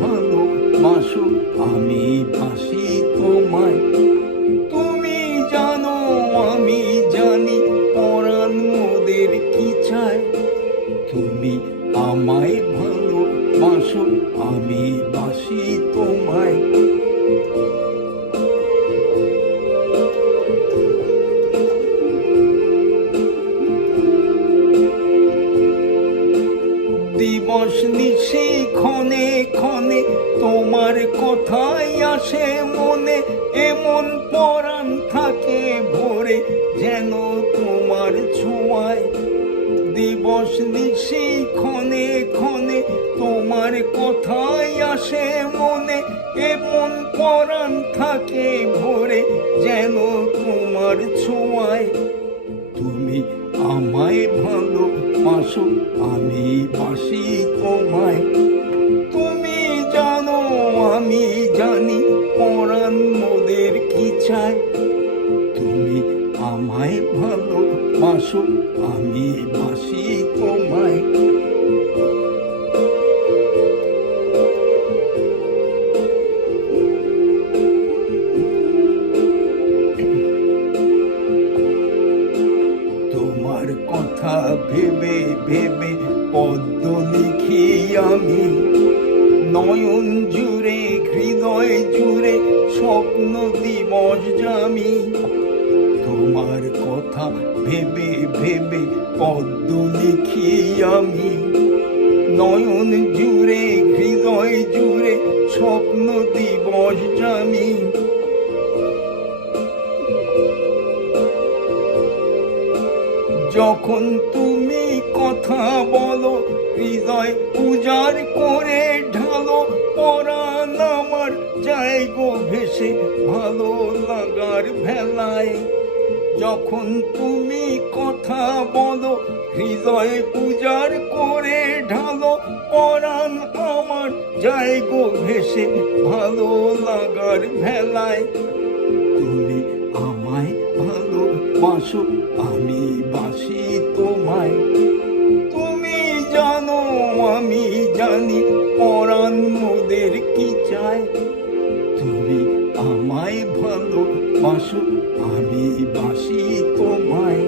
ভালোবাসো, আমি বাসি তোমায়। তুমি জানো আমি জানি পরাণ মোদের কি চায়। তুমি আমায় ভালোবাসো, আমি বাসি তোমায়। দিবস নিশি ক্ষণে ক্ষণে তোমার কথাই আসে মনে, এমন পরাণ থাকে ভরে যেন তোমার ছোঁয়ায়। দিবস নিশি ক্ষণে ক্ষণে তোমার কথাই আসে মনে, এমন পরাণ থাকে ভরে যেন তোমার ছোঁয়ায়। তুমি আমায় ভালোবাসো, আমি বাসি তোমায়। তুমি জানো আমি জানি পরাণ মোদের কি চায়। তুমি আমায় ভালোবাসো, আমি বাসি তোমায়। তোমার কথা ভেবে ভেবে পদ্ম লিখি আমি, নয়ন জুড়ে হৃদয় জুড়ে স্বপ্ন দিবস জামি। তোমার কথা ভেবে ভেবে পদ্ম লিখি আমি, নয়ন জুড়ে হৃদয় জুড়ে স্বপ্ন দিবস জামি। যখন তুমি কথা বলো হৃদয় উজাড় করে ঢালো, পরাণ আমার যায় গো ভেসে ভালো লাগার ভেলায়। যখন তুমি কথা বলো হৃদয় উজাড় করে ঢালো, পরাণ আমার যায় গো ভেসে ভালো লাগার ভেলায়। তুমি আমায় ভালোবাসো, আমি বাসি তোমায়। তুমি জানো আমি জানি পরাণ মোদের কি চায়। তুমি আমায় ভালোবাসো, আমি বাসি তোমায়।